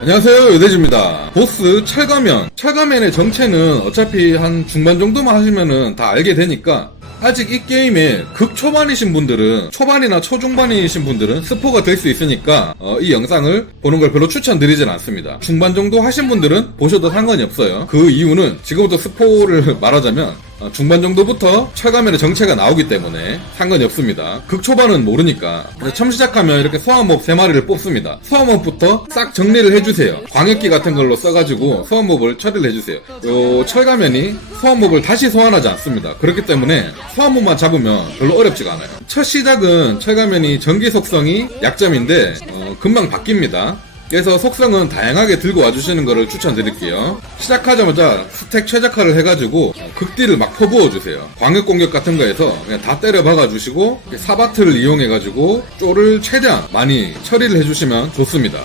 안녕하세요, 요대주입니다. 보스 철가면의 정체는 어차피 한 중반 정도만 하시면은 다 알게 되니까 아직 이 게임에 극초반이신 분들은, 초반이나 초중반이신 분들은 스포가 될 수 있으니까 이 영상을 보는 걸 별로 추천드리진 않습니다. 중반 정도 하신 분들은 보셔도 상관이 없어요. 그 이유는 지금부터 스포를 말하자면 중반 정도부터 철가면의 정체가 나오기 때문에 상관이 없습니다. 극초반은 모르니까. 처음 시작하면 이렇게 소환몹 3마리를 뽑습니다. 소환몹부터 싹 정리를 해주세요. 광역기 같은 걸로 써가지고 소환몹을 처리를 해주세요. 요 철가면이 소환몹을 다시 소환하지 않습니다. 그렇기 때문에 소환몹만 잡으면 별로 어렵지가 않아요. 첫 시작은 철가면이 전기 속성이 약점인데 금방 바뀝니다. 그래서 속성은 다양하게 들고 와주시는 것을 추천드릴게요. 시작하자마자 스택 최적화를 해가지고 극딜을 막 퍼부어주세요. 광역 공격 같은 거에서 그냥 다 때려 박아주시고 사바트를 이용해가지고 쫄을 최대한 많이 처리를 해주시면 좋습니다.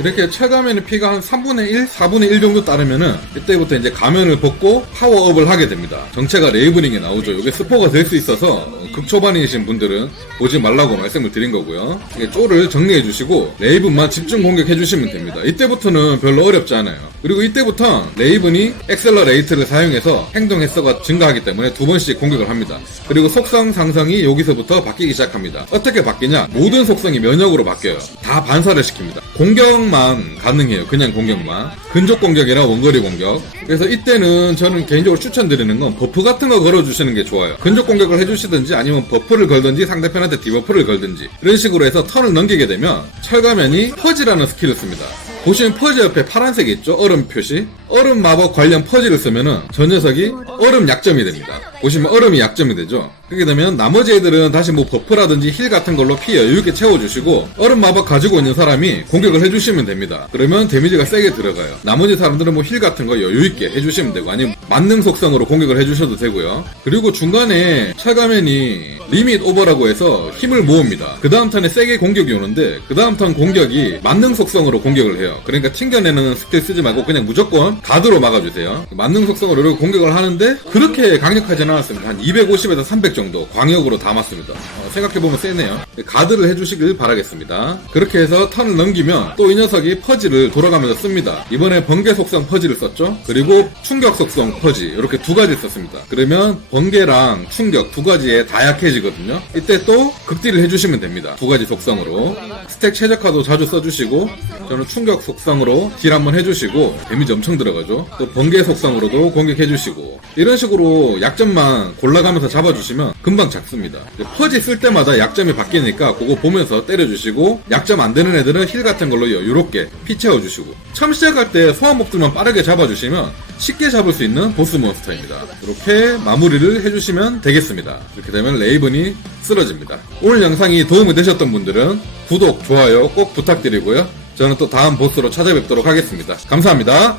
이렇게 철가면의 피가 한 3분의 1, 4분의 1 정도 따르면은 이때부터 이제 가면을 벗고 파워업을 하게 됩니다. 정체가 레이브닝에 나오죠. 이게 스포가 될 수 있어서 극초반이신 분들은 보지 말라고 말씀을 드린 거고요. 쫄을 정리해 주시고 레이븐만 집중 공격해 주시면 됩니다. 이때부터는 별로 어렵지 않아요. 그리고 이때부터 레이븐이 엑셀러레이트를 사용해서 행동 횟수가 증가하기 때문에 2번씩 공격을 합니다. 그리고 속성 상성이 여기서부터 바뀌기 시작합니다. 어떻게 바뀌냐? 모든 속성이 면역으로 바뀌어요. 다 반사를 시킵니다. 공격만 가능해요. 그냥 공격만. 근접 공격이나 원거리 공격. 그래서 이때는 저는 개인적으로 추천드리는 건 버프 같은 거 걸어주시는 게 좋아요. 근접 공격을 해주시든지 아니면 버프를 걸든지 상대편한테 디버프를 걸든지 이런 식으로 해서 턴을 넘기게 되면 철가면이 퍼지라는 스킬을 씁니다. 보시면 퍼지 옆에 파란색이 있죠? 얼음 표시. 얼음 마법 관련 퍼지를 쓰면은 저 녀석이 얼음 약점이 됩니다. 보시면 얼음이 약점이 되죠? 그렇게 되면 나머지 애들은 다시 뭐 버프라든지 힐 같은 걸로 피 여유있게 채워주시고 얼음 마법 가지고 있는 사람이 공격을 해주시면 됩니다. 그러면 데미지가 세게 들어가요. 나머지 사람들은 뭐 힐 같은 거 여유있게 해주시면 되고 아니면 만능 속성으로 공격을 해주셔도 되고요. 그리고 중간에 철가면이 리밋 오버라고 해서 힘을 모읍니다. 그 다음 턴에 세게 공격이 오는데 그 다음 턴 공격이 만능 속성으로 공격을 해요. 그러니까 튕겨내는 스킬 쓰지 말고 그냥 무조건 가드로 막아주세요. 만능 속성으로 이렇게 공격을 하는데 그렇게 강력하진 않았습니다. 한 250에서 300 정도 광역으로 담았습니다. 생각해보면 세네요. 가드를 해주시길 바라겠습니다. 그렇게 해서 턴을 넘기면 또 이 녀석이 퍼지를 돌아가면서 씁니다. 이번에 번개 속성 퍼지를 썼죠. 그리고 충격 속성 퍼지 이렇게 두 가지 썼습니다. 그러면 번개랑 충격 두 가지에 다 약해지거든요. 이때 또 극딜을 해주시면 됩니다. 두 가지 속성으로. 스택 최적화도 자주 써주시고 저는 충격 속성으로 딜 한번 해주시고 데미지 엄청 들어가죠. 또 번개 속성으로도 공격해주시고 이런 식으로 약점만 골라가면서 잡아주시면 금방 잡습니다. 퍼지 쓸 때마다 약점이 바뀌니까 그거 보면서 때려주시고 약점 안 되는 애들은 힐 같은 걸로 여유롭게 피 채워주시고 처음 시작할 때 소환몹들만 빠르게 잡아주시면 쉽게 잡을 수 있는 보스 몬스터입니다. 이렇게 마무리를 해주시면 되겠습니다. 이렇게 되면 레이븐이 쓰러집니다. 오늘 영상이 도움이 되셨던 분들은 구독, 좋아요 꼭 부탁드리고요. 저는 또 다음 보스로 찾아뵙도록 하겠습니다. 감사합니다.